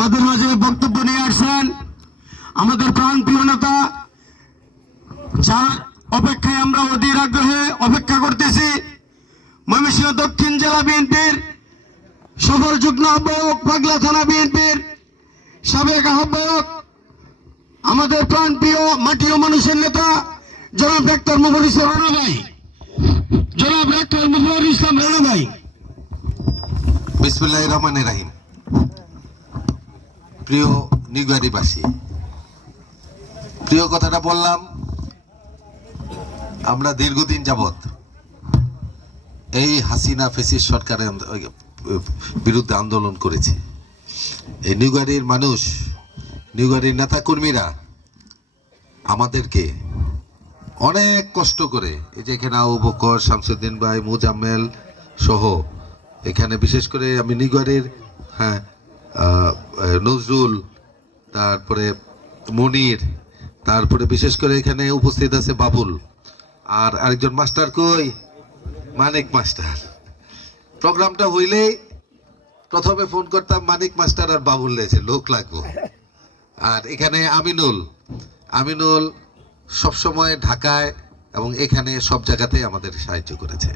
আমাদের মাঝে বক্তব্য নিয়ে আসছেন আমাদের প্রাণপ্রিয় নেতা, যার অপেক্ষায় আমরা অধীর আগ্রহে অপেক্ষা করতেছি, ময়মনসিংহ দক্ষিণ জেলা বিএনপির সফল যুগ্ম আহ্বায়ক, পাগলা থানা বিএনপির সাবেক আহ্বায়ক, আমাদের প্রাণপ্রিয় মাটি ও মানুষের নেতা জনাব ডাক্তার মুখর ইসলাম রানা ভাই। জনাব ডাক্তার মুখর ইসলাম রানা ভাই। বিসমিল্লাহির রহমানির রহিম। প্রিয় নিগারিবাসী, প্রিয় কথাটা বললাম, আমরা দীর্ঘদিন যাবৎ এই হাসিনা ফেসিস্ট সরকারের বিরুদ্ধে আন্দোলন করেছি। এই নিউগাড়ির মানুষ, নিউগাড়ির নেতা কর্মীরা আমাদেরকে অনেক কষ্ট করে, এই যে এখানে আবু বকর, শামসুদ্দিন ভাই, মুজাম্মেল সহ, এখানে বিশেষ করে আমি নিউগাড়ির নজরুল, তারপরে মনির, তারপরে বিশেষ করে এখানে উপস্থিত আছে বাবুল, আর আরেকজন মাস্টার কই, মানিক মাস্টার। প্রোগ্রামটা হইলেই প্রথমে ফোন করতাম মানিক মাস্টার আর বাবুল লেছে লোক লাগবো। আর এখানে আমিনুল সবসময় ঢাকায় এবং এখানে সব জায়গাতে আমাদের সাহায্য করেছে।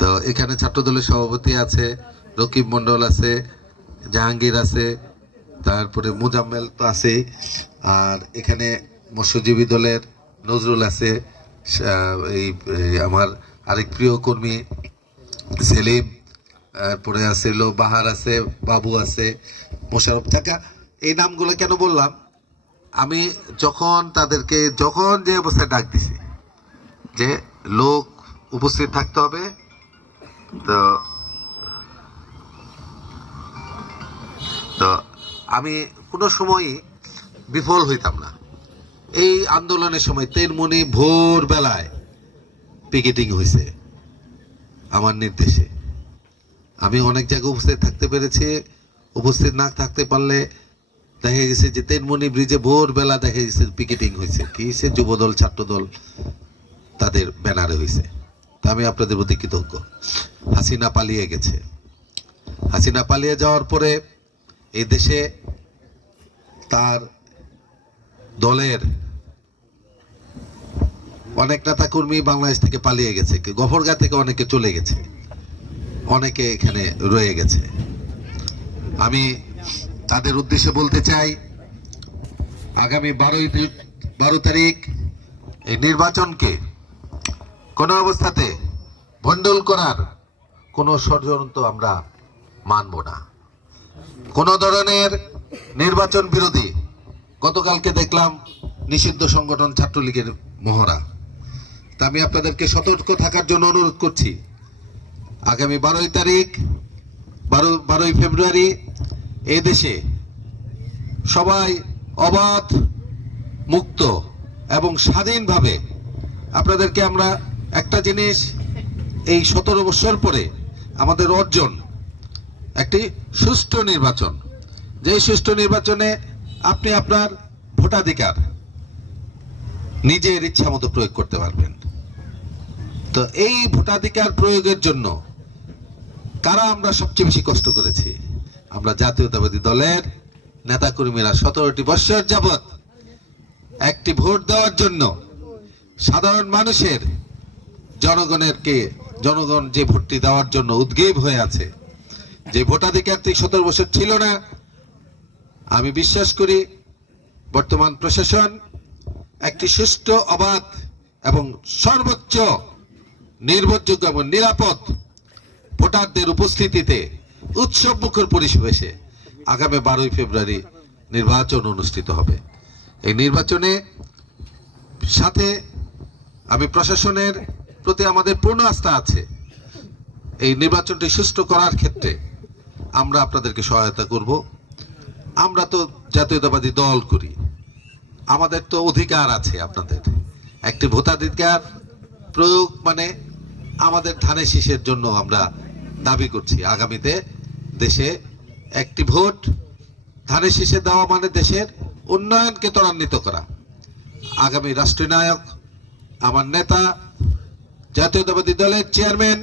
তো এখানে ছাত্রদলের সভাপতি আছে, রকিব মন্ডল আছে, জাহাঙ্গীর আছে, তারপরে মুজাম্মেল তো আছে, আর এখানে মৎস্যজীবী দলের নজরুল আছে, এই আমার আরেক প্রিয় কর্মী সেলিম, তারপরে আছে বাহার আছে, বাবু আছে, মোশারফ টাকা। এই নামগুলো কেন বললাম, আমি যখন তাদেরকে যে অবস্থায় ডাক দিছি যে লোক উপস্থিত থাকতে হবে, তো আমি কোনো সময়ই বিফল হইতাম না। এই আন্দোলনের সময় তেরমনি ভোর বেলায় পিকেটিং হয়েছে আমার নির্দেশে। আমি অনেক জায়গায় উপস্থিত থাকতে পেরেছি, উপস্থিত না থাকতে পারলে দেখা গেছে যে তেরমনি ব্রিজে ভোর বেলা দেখা গেছে পিকেটিং হয়েছে। কি হয়েছে? যুবদল, ছাত্রদল তাদের ব্যানারে হয়েছে। তা আমি আপনাদের প্রতি কৃতজ্ঞ। হাসিনা পালিয়ে গেছে। হাসিনা পালিয়ে যাওয়ার পরে এই দেশে তার দলের অনেক নেতা কর্মী বাংলাদেশ থেকে পালিয়ে গেছে, গফরগাঁ থেকে অনেকে চলে গেছে, অনেকে এখানে রয়ে গেছে। আমি তাদের উদ্দেশ্যে বলতে চাই, আগামী 12 তারিখ এই নির্বাচনকে কোনো অবস্থাতে ভণ্ডুল করার কোনো ষড়যন্ত্র আমরা মানব না। কোন ধরনের নির্বাচন বিরোধী, গতকালকে দেখলাম নিষিদ্ধ সংগঠন ছাত্রলীগের মহড়া। তা আমি আপনাদেরকে সতর্ক থাকার জন্য অনুরোধ করছি। আগামী 12 ফেব্রুয়ারি এই দেশে সবাই অবাধ, মুক্ত এবং স্বাধীনভাবে, আপনাদেরকে আমরা একটা জিনিস, এই 17 বছর পরে আমাদের অর্জন একটি সুষ্ঠু নির্বাচন, যে সুষ্ঠু নির্বাচনে আপনি আপনার ভোটাধিকার নিজের ইচ্ছা মতো প্রয়োগ করতে পারবেন। তো এই ভোটাধিকার প্রয়োগের জন্য কারা আমরা সবচেয়ে বেশি কষ্ট করেছি? আমরা জাতীয়তাবাদী দলের নেতা কর্মীরা 17টি বছর যাবৎ একটি ভোট দেওয়ার জন্য সাধারণ মানুষের, জনগণ যে ভোটটি দেওয়ার জন্য উদ্গ্রীব হয়ে আছে, যে ভোটাধিকারটি 17 বছর ছিল না। আমি বিশ্বাস করি বর্তমান প্রশাসন একটি সুষ্ঠু, অবাধ এবং সর্বোচ্চ নির্ভরযোগ্য এবং নিরাপদ ভোটারদের উপস্থিতিতে উৎসবমুখর পরিবেশে আগামী 12 ফেব্রুয়ারি নির্বাচন অনুষ্ঠিত হবে। এই নির্বাচনে সাথে আমি প্রশাসনের প্রতি আমাদের পূর্ণ আস্থা আছে। এই নির্বাচনটি সুষ্ঠু করার ক্ষেত্রে আমরা আপনাদেরকে সহায়তা করব। আমরা তো জাতীয়তাবাদী দল করি, আমাদের তো অধিকার আছে। আপনাদের একটি ভোটাধিকার প্রয়োগ মানে আমাদের ধানের শীষের জন্য আমরা দাবি করছি, আগামীতে দেশে একটি ভোট ধানের শীষে দেওয়া মানে দেশের উন্নয়নকে ত্বরান্বিত করা। আগামী রাষ্ট্রীয় নায়ক, আমার নেতা, জাতীয়তাবাদী দলের চেয়ারম্যান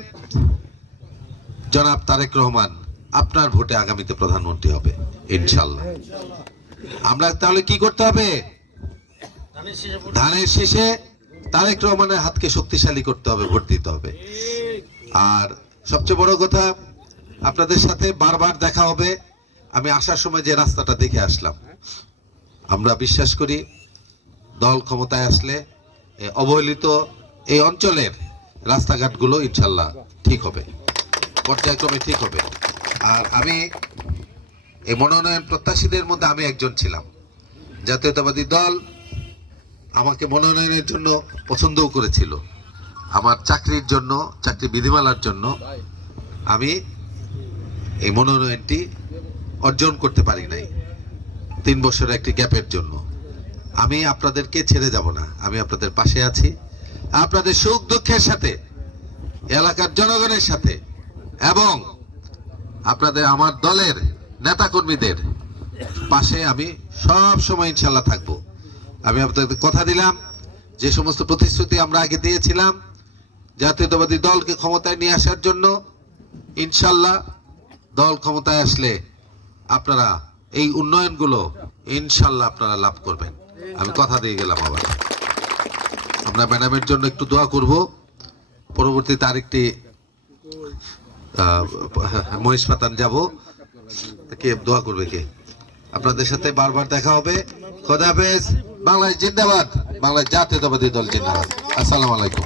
জনাব তারেক রহমান আপনার ভোটে আগামীতে প্রধানমন্ত্রী হবে ইনশাল্লাহ। আমরা তাহলে কি করতে হবে? ধানের শীষে তারেক রহমানের হাতকে শক্তিশালী করতে হবে, ভোট দিতে হবে। আর সবচেয়ে বড় কথা, আপনাদের সাথে বারবার দেখা হবে। আমি আসার সময় যে রাস্তাটা দেখে আসলাম, আমরা বিশ্বাস করি দল ক্ষমতায় আসলে অবহেলিত এই অঞ্চলের রাস্তাঘাটগুলো ইনশাল্লাহ ঠিক হবে, পর্যায়ক্রমে ঠিক হবে। আর আমি এই মনোনয়ন প্রত্যাশীদের মধ্যে আমি একজন ছিলাম। জাতীয়তাবাদী দল আমাকে মনোনয়নের জন্য পছন্দও করেছিল। আমার চাকরির জন্য, চাকরি বিধিমালার জন্য আমি এই মনোনয়নটি অর্জন করতে পারি নাই, 3 বছরের একটি গ্যাপের জন্য। আমি আপনাদেরকে ছেড়ে যাব না, আমি আপনাদের পাশে আছি। আপনাদের সুখ দুঃখের সাথে, এলাকার জনগণের সাথে এবং আপনাদের আমার দলের নেতাকর্মীদের পাশে আমি সব সময় ইনশাল্লাহ থাকবো। আমি আপনাদের কথা দিলাম, যে সমস্ত প্রতিশ্রুতি আমরা আগে দিয়েছিলাম জাতীয়তাবাদী দলকে ক্ষমতায় নিয়ে আসার জন্য, ইনশাল্লাহ দল ক্ষমতায় আসলে আপনারা এই উন্নয়নগুলো ইনশাল্লাহ আপনারা লাভ করবেন। আমি কথা দিয়ে গেলাম। আবার আমরা ম্যাডামের জন্য একটু দোয়া করব। পরবর্তীতে আরেকটি মহিষপাতান যাব, কে দোয়া করবে? কে? আপনাদের সাথে বারবার দেখা হবে। খোদা হাফেজ। বাংলাদেশ জিন্দাবাদ, বাংলাদেশ জাতীয়তাবাদী দল জিন্দাবাদ। আসসালামু আলাইকুম।